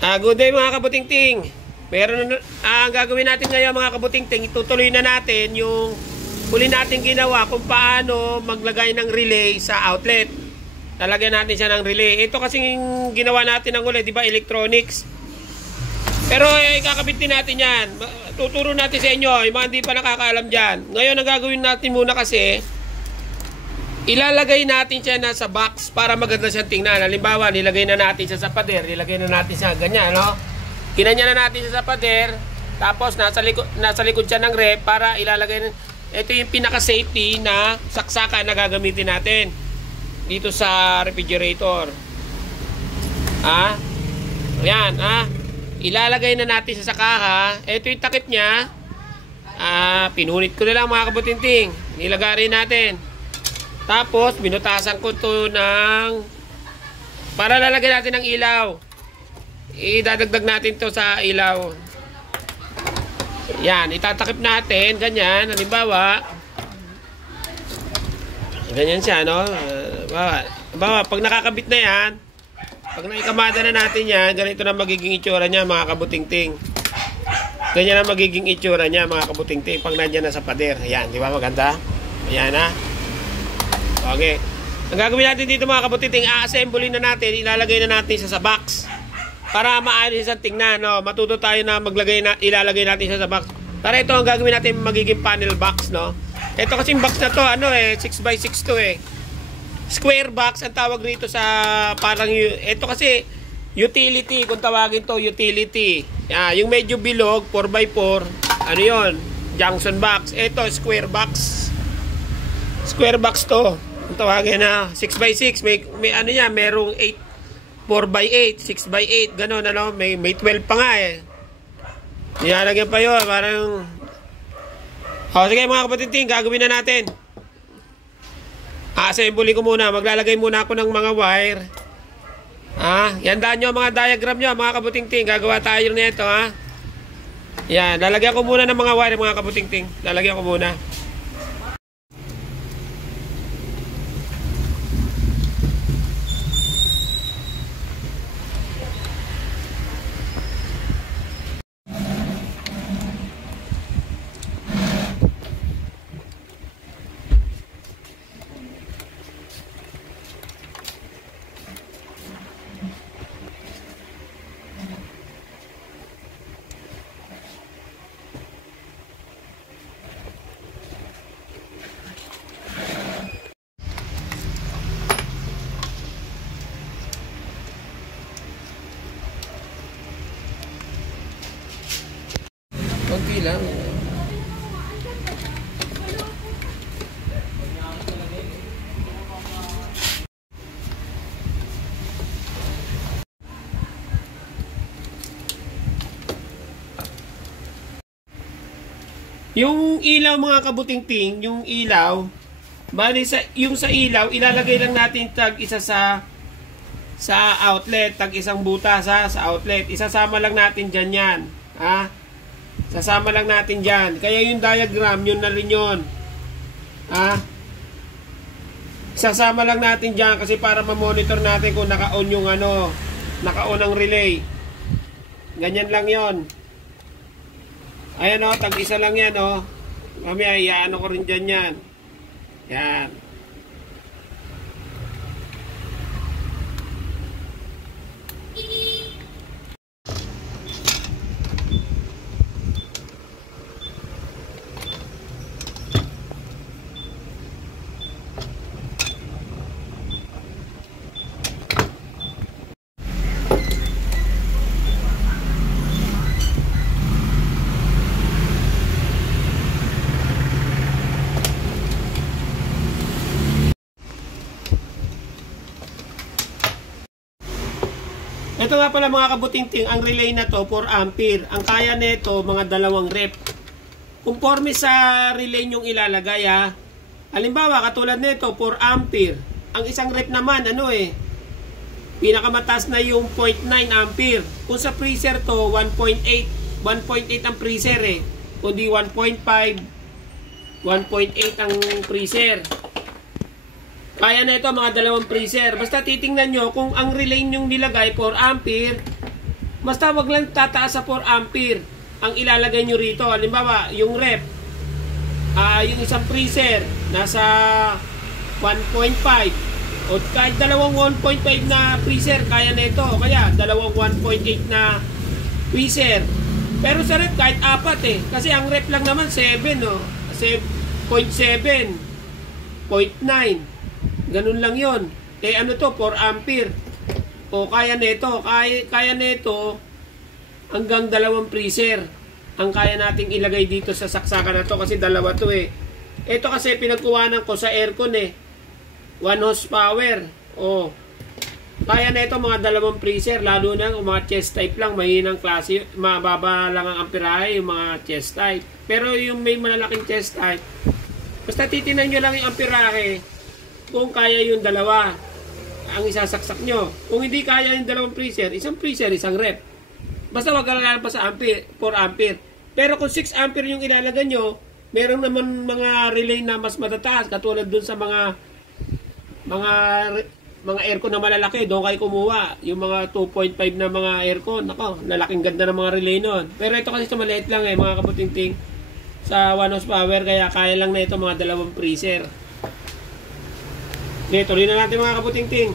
Good day mga kabutingting. Meron ang gagawin natin ngayon mga kabutingting, itutuloy na natin yung huli natin ginawa kung paano maglagay ng relay sa outlet. Lalagyan natin siya ng relay. Ito kasing ginawa natin ng huli, di ba, electronics. Pero ikakabit din natin yan. Tuturo natin sa inyo, yung mga hindi pa nakakaalam dyan. Ngayon ang gagawin natin muna kasi, ilalagay natin siya na sa box para maganda siyang tingnan. Halimbawa, nilagay na natin siya sa pader, nilagay na natin siya ganyan, no? Kinanya na natin siya sa pader, tapos nasa likod siya ng rep para ilalagay. Ito yung pinaka-safety na saksakan na gagamitin natin dito sa refrigerator. Ayan, ilalagay na natin sa kaha. Ito yung takip niya. Pinunit ko na lang mga kabutinting. Nilagay natin. Tapos, binutasan ko to para lalagyan natin ng ilaw. Idadagdag natin to sa ilaw. Yan, itatakip natin. Ganyan, halimbawa. Ganyan siya, no? Halimbawa, pag nakakabit na yan, pag naikamada na natin yan, ganito na magiging itsura niya, mga kabutingting. Ganyan na magiging itsura niya, mga kabutingting, pag nandiyan na sa pader. Ayan, di ba maganda? Ayan, Okay. Ang gagawin natin dito mga kabutingting, a-assembly na natin, ilalagay na natin siya sa box. Para maayos ang tingnan, no? Matuto tayo na ilalagay natin siya sa box. Para ito ang gagawin natin magiging panel box, no? Ito kasing box na to, 6x6 to Square box ang tawag rito sa parang, ito kasi utility, kung tawagin to utility. Yung medyo bilog, 4x4, junction box. Ito, square box. Square box to. Kung tawagin na 6x6, may merong 4x8, 6x8, gano'n, may 12 pa nga Nilagyan pa yun, parang sige mga kabutingting, gagawin na natin. Assembly ko muna, maglalagay muna ako ng mga wire. Yandaan nyo mga diagram nyo mga kabutingting, gagawa tayo nito Yan, lalagyan ko muna ng mga wire mga kabutingting. Lalagyan ko muna. Konti lang. Yung ilaw mga kabutingting, yung ilaw, bali yung sa ilaw, ilalagay lang natin tag isa sa outlet, tag isang butas sa outlet. Isasama lang natin dyan yan. Sasama lang natin dyan. Kaya yung diagram, yun na rin yun. Sasama lang natin dyan kasi para ma-monitor natin kung naka-on yung naka-on ang relay. Ganyan lang yun. Ayan tag-isa lang yan Mamaya, iyaano ko rin dyan yan. Yan. Ito nga pala mga kabutingting, ang relay na to 4 ampere. Ang kaya nito mga 2 rep. Conforme sa relay nyong ilalagay halimbawa katulad nito 4 ampere. Ang isang rep naman pinakamataas na yung 0.9 ampere. Kung sa freezer to 1.8 ang freezer kundi 1.5 1.8 ang freezer. Kaya na ito mga 2 freezer. Basta titingnan nyo kung ang relay nyong nilagay 4 ampere, Basta wag lang tataas sa 4 ampere ang ilalagay nyo rito. Halimbawa, yung rep, yung isang freezer, nasa 1.5. O kahit dalawang 1.5 na freezer, kaya na ito. Kaya, dalawang 1.8 na freezer. Pero sa rep, kahit 4 eh. Kasi ang rep lang naman, 7, no? 0.7, 0.9. Ganun lang yon. Eh ano to, 4 ampere. O kaya na ito, kaya na ito hanggang 2 freezer. Ang kaya nating ilagay dito sa saksakan na to kasi dalawa to eh. Ito kasi pinagkuhanan ko sa aircon eh. 1 horsepower. O kaya na ito mga 2 freezer, lalo na yung mga chest type lang, mahinang klase, mababa lang ang amperahe yung mga chest type. Pero yung may malalaking chest type, basta titinan nyo lang yung amperahe kung kaya yung dalawa ang isasaksak nyo. Kung hindi kaya yung 2 freezer, isang freezer, isang rep. Basta wag kalalaan pa sa ampere, 4 ampere. Pero kung 6 ampere yung ilalagay nyo, meron naman mga relay na mas matataas, katulad dun sa mga aircon na malalaki, doon kayo kumuha. Yung mga 2.5 na mga aircon, nako, lalaking ganda ng mga relay nun. Pero ito kasi sa maliit lang eh, mga kabutingting, sa 1 horsepower, kaya kaya lang na ito mga 2 freezer. Okay, tuloy na natin mga kabutingting.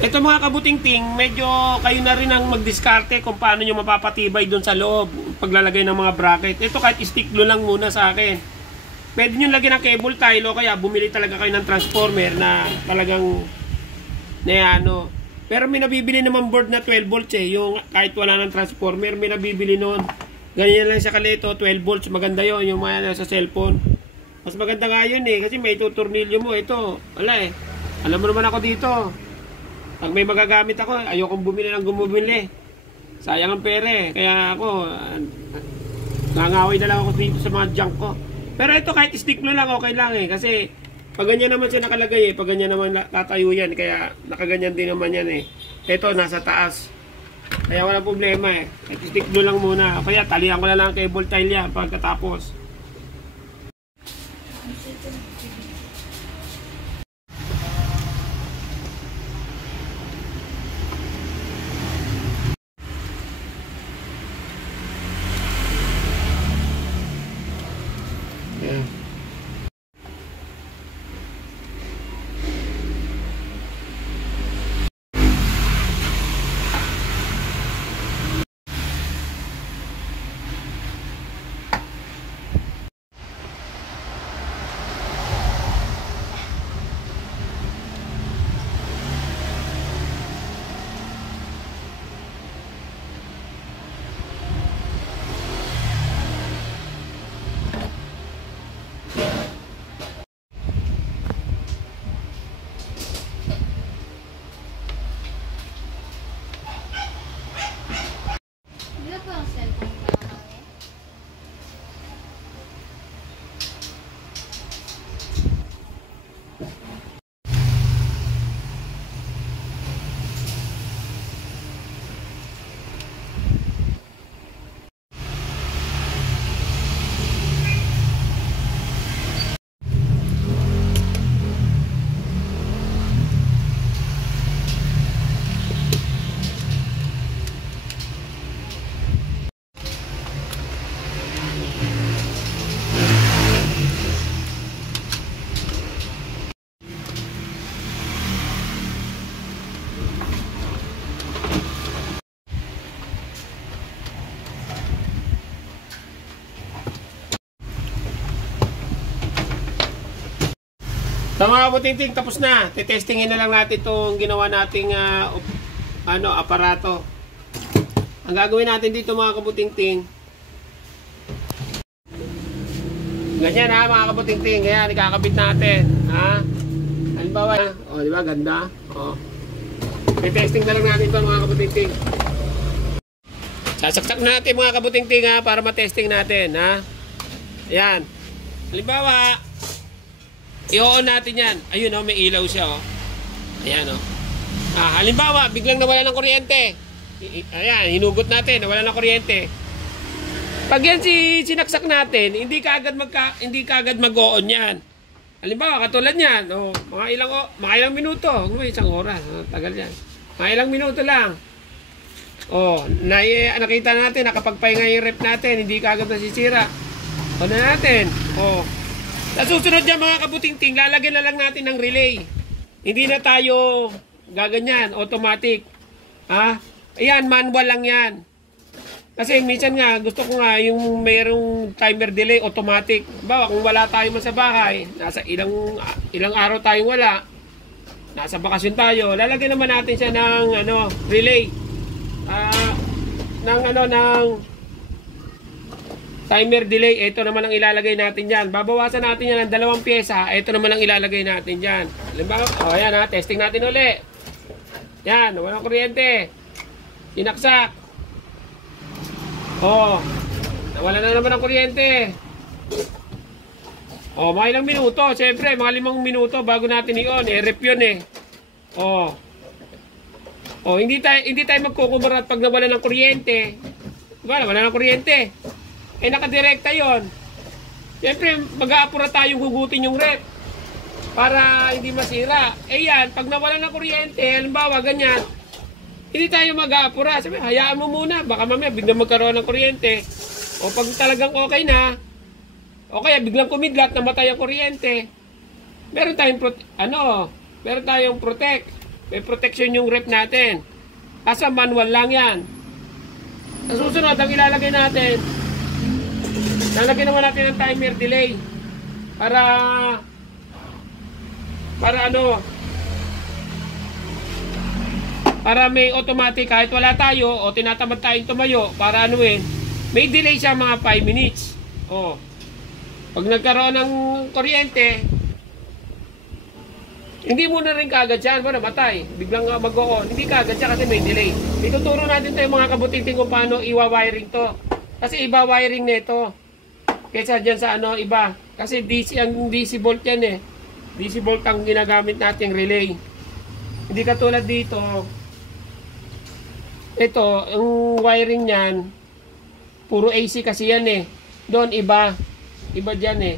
Ito mga kabutingting, medyo kayo na rin ang magdiskarte kung paano nyo mapapatibay doon sa loob, paglalagay ng mga bracket. Ito kahit stick glue lang muna sa akin. Pwede nyo lagyan ng cable tie, o kaya bumili talaga kayo ng transformer na talagang ano. Pero may nabibili naman board na 12 volts eh, yung kahit wala ng transformer, may nabibili noon. Ganyan lang siya kalito, 12 volts, maganda yon yung mga sa cellphone. Mas maganda nga yun eh, kasi may tuturnilyo mo. Ito, wala eh. Alam mo naman ako dito. Pag may magagamit ako, ayokong bumili ng gumubili. Sayang ang pera eh. Kaya ako, nangaway na lang ako dito sa mga junk ko. Pero ito kahit stick glue lang, okay lang eh. Kasi pag ganyan naman siya nakalagay eh. Pag ganyan naman tatayo yan. Kaya nakaganyan din naman yan eh. Ito nasa taas. Kaya walang problema eh. Kahit stick glue lang muna. Kaya talihan ko na lang ang cable tie yan pagkatapos. So mga kabutingting, tapos na. Tetestingin na lang natin itong ginawa nating aparato. Ang gagawin natin dito mga kabutingting, ganyan ha mga kabutingting. Ganyan, ikakabit natin. Ha? Halimbawa, di ba ganda? Tetesting na lang natin ito mga kabutingting. Sasaksak na natin mga kabuting-ting ha, para matesting natin ha. Ayan. Halimbawa, i-on natin yan. Ayun oh, may ilaw siya oh. Ayan oh. Halimbawa, biglang nawala ng kuryente. Ayan, hinugot natin, nawala ng kuryente. Pag yan sinaksak natin, hindi kaagad mag-on yan. Halimbawa, katulad yan, oh, mga ilang minuto, isang oras, tagal yan. Mga ilang minuto lang. Oh, nakita natin, nakapagpahinga yung rep natin, hindi kaagad nasisira. O na natin. Oh. Sa susunod niya mga kabuting-ting, lalagyan na lang natin ng relay. Hindi na tayo gaganyan, automatic. Ayan, manual lang yan. Kasi minsan nga, gusto ko nga yung mayroong timer delay, automatic. Bawa, kung wala tayo man sa bahay, nasa ilang araw tayong wala, nasa bakasyon tayo, lalagyan naman natin siya ng relay. Ng timer delay. Ito naman ang ilalagay natin dyan. Babawasan natin yan ng 2 pyesa. Ito naman ang ilalagay natin dyan. Halimbawa, ayan testing natin uli. Yan, walang kuryente. Sinaksak. Nawala na naman ang kuryente. Mga ilang minuto. Siyempre, mga 5 minuto bago natin i-on. Rep yun eh. Hindi tayo magkukubarat pag nawala ng kuryente. Diba, nawala ng kuryente. Nakadirekta yon. Siyempre, mag-aapura tayong hugutin yung rep para hindi masira. Yan, pag nawala ng kuryente, halimbawa, ganyan, hindi tayo mag-aapura. Sabi, hayaan mo muna. Baka mamaya, biglang magkaroon ng kuryente. O pag talagang okay na, o kaya biglang kumidlat, namatay ang kuryente, meron tayong protect. May protection yung rep natin. Asa manual lang yan. Sa susunod, ang ilalagay natin, lalagyan naman natin ng timer delay para may automatic kahit wala tayo o tinatamad tayong tumayo para may delay siya mga 5 minutes. Pag nagkaroon ng kuryente, hindi muna rin kaagad siya namatay, biglang mag-on. Hindi kaagad siya kasi may delay. Ituturo natin tayo mga kabuting-ting kung paano iwa-wiring to. Kasi iba wiring nito kaysa dyan sa iba. Kasi DC volt yan eh. DC volt ang ginagamit nating relay. Hindi katulad dito. Ito, yung wiring niyan, puro AC kasi yan eh. Doon iba. Iba dyan eh.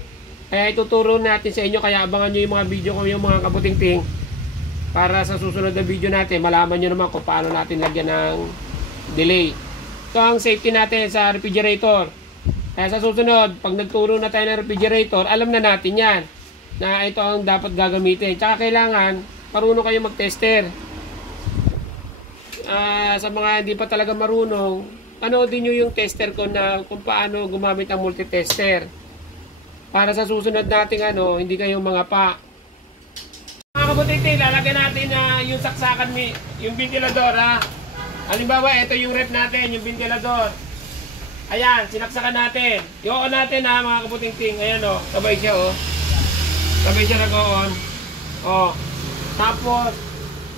Kaya ituturo natin sa inyo. Kaya abangan nyo yung mga video ko, yung mga kabuting-ting. Para sa susunod na video natin, malaman nyo naman kung paano natin lagyan ng delay. Ito ang safety natin sa refrigerator. Kaya sa susunod, pag nagturo na tayo ng refrigerator, alam na natin yan na ito ang dapat gagamitin. Tsaka kailangan marunong kayo mag-tester. Sa mga hindi pa talaga marunong, panoodin nyo yung tester ko na kung paano gumamit ang multitester. Para sa susunod natin hindi kayo mga pa. Mga kabuting-ting, lalagyan natin yung saksakan, yung ventilador Halimbawa, ito yung rep natin, yung ventilador. Ayan, sinaksakan natin. I-on natin mga kabuting-ting. Ayan sabay siya sabay siya nag-on. Tapos,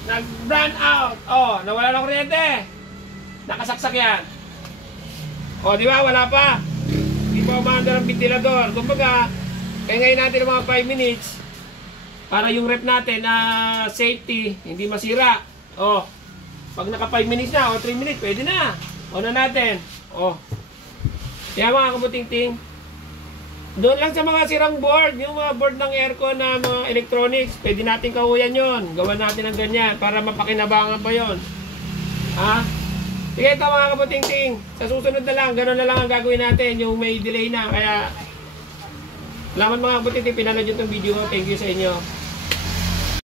nag-run out. Nawala ng kuryente. Nakasaksak yan. Di ba? Wala pa. Hindi pa umanda ng ventilador. Kumbaga, ngayon natin ng mga 5 minutes para yung rep natin na safety, hindi masira. Pag naka 5 minutes na o 3 minutes, pwede na. On na natin. Kaya mga kabuting-ting, doon lang sa mga sirang board, yung mga board ng aircon na mga electronics, pwede natin kahuyan yon. Gawan natin ng ganyan para mapakinabangan pa yon. Sige ito mga kabuting-ting, sa susunod na lang, gano'n na lang ang gagawin natin, yung may delay na. Kaya, salamat mga kabuting-ting, pinanood nyo itong video ko. Thank you sa inyo.